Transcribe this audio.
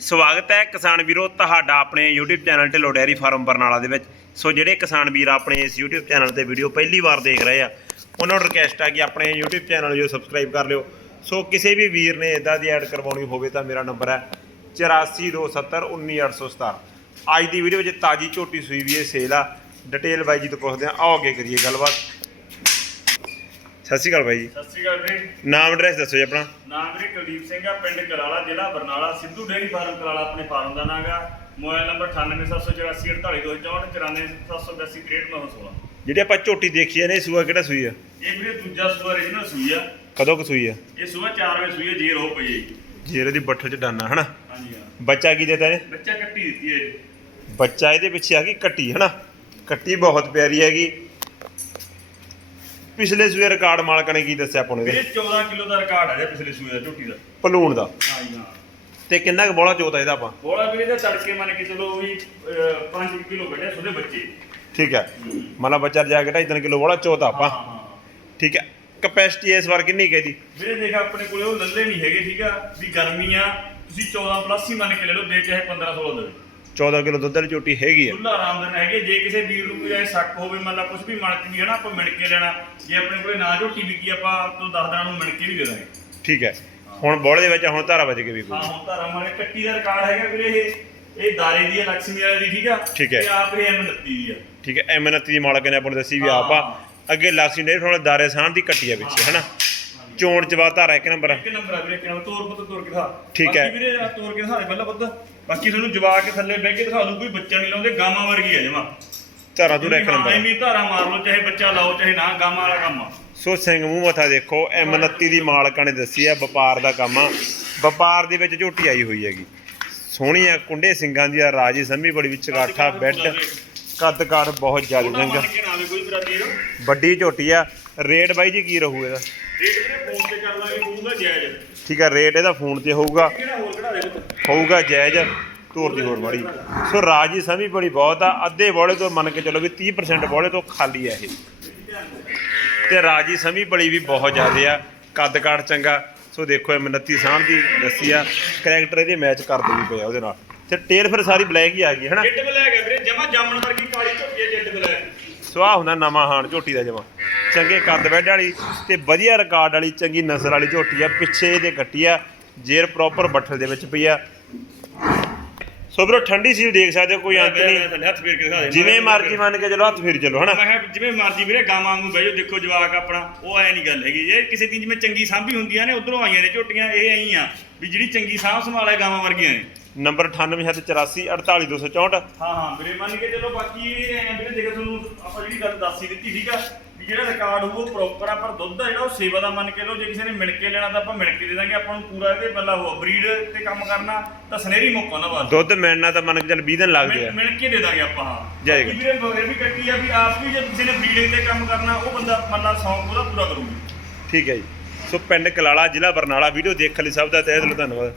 ਸਵਾਗਤ ਹੈ ਕਿਸਾਨ ਵੀਰੋ ਤੁਹਾਡਾ ਆਪਣੇ YouTube channel Dhillon dairy farm Barnala ਦੇ ਵਿੱਚ। ਸੋ ਜਿਹੜੇ ਕਿਸਾਨ ਵੀਰ ਆਪਣੇ ਇਸ YouTube ਚੈਨਲ ਤੇ ਵੀਡੀਓ ਪਹਿਲੀ ਵਾਰ ਦੇਖ ਰਹੇ ਆ, ਉਹਨਾਂ ਨੂੰ ਰਿਕਵੈਸਟ ਆ ਕਿ ਆਪਣੇ YouTube ਚੈਨਲ ਜੋ ਸਬਸਕ੍ਰਾਈਬ ਕਰ ਲਿਓ। ਸੋ ਕਿਸੇ ਵੀ ਵੀਰ ਨੇ ਇਦਾਂ ਦੀ ਐਡ ਕਰਵਾਉਣੀ ਹੋਵੇ ਤਾਂ ਮੇਰਾ ਨੰਬਰ ਹੈ 8427191817 ਅੱਜ ਦੀ ਵੀਡੀਓ ਵਿੱਚ ਤਾਜੀ ਝੋਟੀ ਸੂਈ ਵੀ ਇਹ ਸੇਲ ਆ। ਡਿਟੇਲ ਬਾਈ ਜੀ ਤੋਂ ਪੁੱਛਦੇ ਆ, ਆਓ ਅੱਗੇ ਕਰੀਏ ਗੱਲਬਾਤ। ਸਤਿ ਸ਼੍ਰੀ ਅਕਾਲ ਬਾਈ ਜੀ। ਸਤਿ ਸ਼੍ਰੀ ਅਕਾਲ ਵੀਰੇ। ਨਾਮ ਐਡਰੈਸ ਦੱਸੋ ਜੀ ਆਪਣਾ। ਨਾਮ ਵੀਰੇ ਕੁਲਦੀਪ ਸਿੰਘ ਆ ਪਿੰਡ ਕਲਾਲਾ ਜ਼ਿਲ੍ਹਾ ਬਰਨਾਲਾ ਸਿੱਧੂ ਡੇਅਰੀ ਫਾਰਮ ਕਲਾਲਾ ਆਪਣੇ ਫਾਰਮ ਦਾ ਨਾਮ ਆ। ਮੋਬਾਈਲ ਨੰਬਰ 9874844294 97782 ਜਿਹੜੀ ਆਪਾਂ ਝੋਟੀ ਦੇਖੀ ਨੇ ਸੂਆ ਕਿਹੜਾ ਸੂਈ ਆ? ਇਹ ਵੀਰੇ ਦੂਜਾ ਸੂਆ ਰੀਜਨਲ ਸੂਈ ਆ। ਕਦੋਂ ਕੁ ਸੂਈ ਆ? ਇਹ ਸੂਆ 4 ਵਜੇ ਸੂਈ ਆ ਜੇਰ ਹੋ ਪਈ ਜੀ। ਜੀਰੇ ਦੀ ਬੱਠਲ ਚ ਡਾਨਾ ਹਨਾ? ਹਾਂਜੀ ਹਾਂ। ਬੱਚਾ ਕੀ ਦੇਤਾ ਨੇ ਬੱਚਾ ਕੱਟੀ ਦਿੱਤੀ ਹੈ ਜੀ। ਬੱਚਾ ਇਹਦੇ ਪਿੱਛੇ ਆ ਗਈ ਕੱਟੀ ਹਨਾ? ਕੱਟੀ ਬਹੁਤ ਪਿਆਰੀ ਹੈਗੀ। ਪਿਛਲੇ ਸੂਏ ਰਿਕਾਰਡ ਮਾਲਕ ਨੇ ਕੀ ਦੱਸਿਆ ਆਪਾਂ ਨੂੰ ਇਹਦੇ? 14 ਕਿਲੋ ਦਾ ਰਿਕਾਰਡ ਹੈ ਜੀ ਪਿਛਲੇ ਸੂਏ ਦਾ ਝੋਟੀ ਦਾ। ਪਲੂਣ ਦਾ। ਹਾਂਜੀ ਹਾਂ। ਤੇ ਕਿੰਨਾ ਕੁ ਬੋਲਾ ਚੋਤਾ ਇਹਦਾ ਆਪਾਂ? ਬੋਲਾ ਵੀਰੇ ਦਾ ਤੜਕੇ ਮੰਨ ਕੇ ਚਲੋ ਵੀ 5 ਕਿਲੋ ਕੱਢਿਆ ਸੁਦੇ ਬੱਚੇ। ਠੀਕ ਹੈ। ਮਤਲਬ ਬੱਚਾ ਜਾ ਕੇ 2.5 ਕਿਲੋ ਬੋਲਾ ਚੋਤਾ ਆਪਾਂ। ਹਾਂ ਹਾਂ। ਠੀਕ ਹੈ। ਕਪੈਸਿਟੀ ਇਸ ਵਾਰ ਕਿੰਨੀ ਕਹਦੀ ਵੀਰੇ ਦੇਖ ਆਪਣੇ ਕੋਲੇ ਉਹ ਲੱਲੇ ਨਹੀਂ ਹੈਗੇ ਠੀਕ ਆ? ਵੀ ਗਰਮੀ ਆ ਤੁਸੀਂ 14 ਪਲੱਸ ਹੀ ਮੰਨ ਕੇ ਲੈ ਲਓ ਦੇ ਚਾਹੇ 15 16 ਦੇ 14 ਕਿਲੋ ਦੁੱਧ ਵਾਲੀ ਝੋਟੀ ਹੈਗੀ ਆ। ਖੁੱਲਾ ਆਰਾਮਦਾਨ ਹੈਗੇ ਜੇ ਕਿਸੇ ਵੀਰ ਨੂੰ ਕੋਈ ਐ ਸ਼ੱਕ ਹੋਵੇ ਮੰਨ ਲਾ ਕੁਝ ਵੀ ਚ ਵੀ ਹੈ ਨਾ ਆਪਾਂ ਮਿਣ ਕੇ ਲੈਣਾ। ਜੇ ਆਪਣੇ ਕੋਲੇ ਨਾ ਝੋਟੀ ਵਿਕੀ ਆਪਾਂ ਤੋਂ 10 ਦਿਨਾਂ ਨੂੰ ਮਿਣ ਕੇ ਵੀ ਦੇ ਦਾਂਗੇ। ਠੀਕ ਹੈ। ਹੁਣ ਬੋਲੇ ਦੇ ਵਿੱਚ ਹੁਣ ਧਾਰਾ ਵੱਜ ਕੇ ਵੀ ਹਾਂ ਹੁਣ ਤਾਂ ਰਮਾਲੇ ਕੱਟੀ ਦਾ ਰਿਕਾਰਡ ਹੈਗਾ ਵੀਰੇ ਇਹ। ਇਹ ਦਾਰੇ ਦੀ ਹੈ ਲక్ష్ਮੀ ਵਾਲੇ ਦੀ ਠੀਕ ਆ? ਠੀਕ ਹੈ। ਤੇ ਆਪ ਇਹ ਐਮ 29 ਦੀ ਆ। ਠੀਕ ਹੈ। ਐਮਐਨਤੀ ਦੀ ਮਾਲਕ ਨੇ ਆਪਾਂ ਨੂੰ ਦੱਸੀ ਵੀ ਆਪ ਆ ਅੱਗੇ ਲਾਕਸੀ ਨੇ ਥੋੜਾ ਦਾਰੇ ਸਾਹਣ ਦੀ ਕੱਟੀ ਆ ਪਿੱਛੇ ਹਨਾ ਚੋਣ ਬਾਅਦ ਧਾਰਾ ਇੱਕ ਨੰਬਰ ਇੱਕ ਨੰਬਰ ਆ ਵੀਰੇ ਇੱਕ ਨੰਬਰ। ਤੋਰ ਪੁੱਤ ਤੋਰ ਕੇ ਦਿਖਾ। ਠੀਕ ਹੈ। ਬਾਕੀ ਵੀਰੇ ਜਰਾ ਤੋਰ ਕੇ ਦਿਖਾ ਦੇ ਪਹਿਲਾਂ ਪੁੱਤ। ਬਾਕੀ ਤੁਹਾਨੂੰ ਜਵਾ ਕੇ ਥੱਲੇ ਬਹਿ ਕੇ ਦਿਖਾ ਦੂ ਕੋਈ ਬੱਚਾ ਨਹੀਂ ਲਾਉਂਦੇ ਗਾਵਾਂ ਵਰਗੀ ਆ ਜਮਾ। ਧਾਰਾ ਦੂਰਾ ਇੱਕ ਨੰਬਰ ਐਵੇਂ ਧਾਰਾ ਮਾਰ ਲਓ ਚਾਹੇ ਬੱਚਾ ਲਾਓ ਚਾਹੇ ਨਾ ਗਾਵਾਂ ਵਾਲਾ ਕੰਮ ਆ। ਸੋ ਸਿੰਘ ਮੂੰਹ ਮੱਥਾ ਦੇਖੋ M29 ਦੀ ਮਾਲਕਾਂ ਨੇ ਦੱਸੀ ਆ ਵਪਾਰ ਦਾ ਕੰਮ ਆ। ਵਪਾਰ ਦੇ ਵਿੱਚ ਝੋਟੀ ਆਈ ਹੋਈ ਹੈਗੀ। ਸੋਹਣੀ ਆ ਕੁੰਡੇ ਸਿੰਘਾਂ ਦੀ ਆ ਰਾਜੀ ਸੰਮੀ ਬੜੀ ਵਿੱਚ ਕਾਠਾ ਬੈੱਡ ਕੱਦ ਕਾਠ ਬਹੁਤ ਜ਼ਿਆਦਾ ਉਹਨਾਂ ਚੰਗਾ ਮੰਨ ਕੇ ਨਾ ਆਵੇ ਕੋਈ ਵੀਰਾ ਵੀਰ ਵੱਡੀ ਝੋਟੀ ਆ। ਰੇਟ ਬਾਈ ਜੀ ਕੀ ਰਹੂ ਇਹਦਾ? ਰੇਟ ਵੀਰੇ ਫੋਨ ਤੇ ਕਰ ਲਾਂਗੇ ਹੋਊਗਾ ਜਾਇਜ਼। ਠੀਕ ਆ ਰੇਟ ਇਹਦਾ ਫੋਨ ਤੇ ਹੋਊਗਾ। ਕਿਹੜਾ ਹੋਰ ਦੇ ਹੋਊਗਾ ਜਾਇਜ਼ ਧੂਰ ਦੀ ਹੋਰ ਮਾੜੀ। ਸੋ ਰਾਜੀ ਸੰਮੀ ਬੜੀ ਬਹੁਤ ਆ ਅੱਧੇ ਬੋਲੇ ਤੋਂ ਮੰਨ ਕੇ ਚਲੋ ਵੀ 30% ਬੋਲੇ ਤੋਂ ਖਾਲੀ ਆ ਇਹ। ਤੇ ਰਾਜੀ ਸਮੀ ਬੜੀ ਵੀ ਬਹੁਤ ਜ਼ਿਆਦਾ ਆ ਕੱਦ ਕਾਠ ਚੰਗਾ। ਸੋ ਦੇਖੋ ਇਹ 29 ਸਾਂਭ ਦੀ ਦੱਸੀ ਆ ਕਰੈਕਟਰ ਇਹਦੇ ਮੈਚ ਕਰਦੇ ਵੀ ਪਏ ਆ ਉਹਦੇ ਨਾਲ। ਤੇ ਟੇਲ ਫਿਰ ਸਾਰੀ ਬਲੈਕ ਹੀ ਆ ਗਈ ਹਨਾ? ਜੱਟ ਬਲੈਕ ਹੈ ਵੀਰੇ ਜਮਾ ਜਾਮਣ ਵਰਗੀ ਕਾਲੀ ਝੋਟੀ ਹੈ ਜੱਟ ਬਲੈਕ ਸਵਾਹ ਹੁੰਦਾ ਨਵਾਂ ਹਾਣ ਝੋਟੀ ਦਾ ਜਮਾ। ਚੰਗੇ ਕੱਦ ਬੈੱਡ ਵਾਲੀ ਤੇ ਵਧੀਆ ਰਿਕਾਰਡ ਵਾਲੀ ਚੰਗੀ ਨਸਲ ਵਾਲੀ ਝੋਟੀ ਆ ਪਿੱਛੇ ਇਹਦੇ ਕੱਟੀ ਆ ਜੇਰ ਪ੍ਰੋਪਰ ਬੱਠਲ ਦੇ ਵਿੱਚ ਪਈ ਆ। ਸੋ ਵੀਰੋ ਠੰਡੀ ਸੀ ਦੇਖ ਸਕਦੇ ਹੋ ਕੋਈ ਅੰਤ ਨਹੀਂ। ਹੱਥ ਫੇਰ ਕੇ ਦਿਖਾ ਜਿਵੇਂ ਮਰਜ਼ੀ ਮੰਨ ਕੇ ਚਲੋ ਹੱਥ ਫੇਰ ਚਲੋ ਹਨਾ? ਮੈਂ ਜਿਵੇਂ ਮਰਜ਼ੀ ਵੀਰੇ ਗਾਵਾਂ ਵਾਂਗੂ ਬਹਿ ਜਾਓ ਦੇਖੋ ਜਵਾਕ ਆਪਣਾ ਉਹ ਐ ਨਹੀਂ ਗੱਲ ਹੈਗੀ। ਜੇ ਕਿਸੇ ਦੀ ਜਿਵੇਂ ਚੰਗੀ ਸਾਂਭੀ ਹੁੰਦੀਆਂ ਨੇ ਉਧਰੋਂ ਆਈਆਂ ਨੇ ਝੋਟੀਆਂ ਇਹ ਐਂ ਆ ਵੀ ਜਿਹੜੀ ਚੰਗੀ ਸਾਂਭ ਸੰਭਾਲ ਹੈ ਗਾਵਾਂ ਵਰਗੀਆਂ ਨੇ। ਨੰਬਰ 9884 48264 ਹਾਂ ਹਾਂ ਵੀਰੇ ਮੰਨ ਕੇ ਚਲੋ ਬਾਕੀ ਇਹ ਐਂ ਵੀਰੇ ਦੇਖ ਤੁਹਾਨੂੰ ਆਪਾਂ ਜਿਹੜੀ ਗੱਲ ਦੱਸ ਦਿੱਤੀ ਠੀਕ ਆ? ਜਿਹੜਾ ਰਿਕਾਰਡ ਹੋਊ ਉਹ ਪ੍ਰੋਪਰ ਆ ਪਰ ਦੁੱਧ ਆ ਜਿਹੜਾ ਉਹ ਸੇਵਾ ਦਾ ਮੰਨ ਕੇ ਲਓ ਜੇ ਕਿਸੇ ਨੇ ਮਿਣ ਕੇ ਲੈਣਾ ਤਾਂ ਆਪਾਂ ਮਿਣ ਕੇ ਦੇ ਦਾਂਗੇ ਆਪਾਂ ਨੂੰ ਪੂਰਾ ਇਹਦੇ ਬੱਲਾ ਹੋ ਬਰੀਡ ਤੇ ਕੰਮ ਕਰਨਾ ਤਾਂ ਸਨੇਰੀ ਮੌਕਾ ਉਹਨਾਂ ਵਾਸਤੇ। ਦੁੱਧ ਮਿਲਣਾ ਤਾਂ ਮੰਨ ਕੇ ਚੱਲ 20 ਦਿਨ ਲੱਗਦੇ ਆ ਮਿਣ ਕੇ ਦੇ ਦਾਂਗੇ ਆਪਾਂ। ਹਾਂ ਜੈ। ਵੀਰੇ ਮਗਰ ਵੀ ਕੱਟੀ ਆ ਵੀ ਆਪ ਵੀ ਜੇ ਕਿਸੇ ਨੇ ਬਰੀਡਿੰਗ ਤੇ ਕੰਮ ਕਰਨਾ ਉਹ ਬੰਦਾ ਮੰਨ ਲਾ ਸ਼ੌਂਕ ਉਹਦਾ ਪੂਰਾ ਕਰੂਗਾ। ਠੀਕ ਹੈ ਜੀ। ਸੋ ਪਿੰਡ ਕਲਾਲਾ ਜ਼ਿਲ੍ਹਾ ਬਰਨਾਲਾ ਵੀਡੀਓ ਦੇਖਣ ਲਈ ਸਭ ਦਾ ਤਹਿ ਦਿਲੋਂ ਧੰਨਵਾਦ।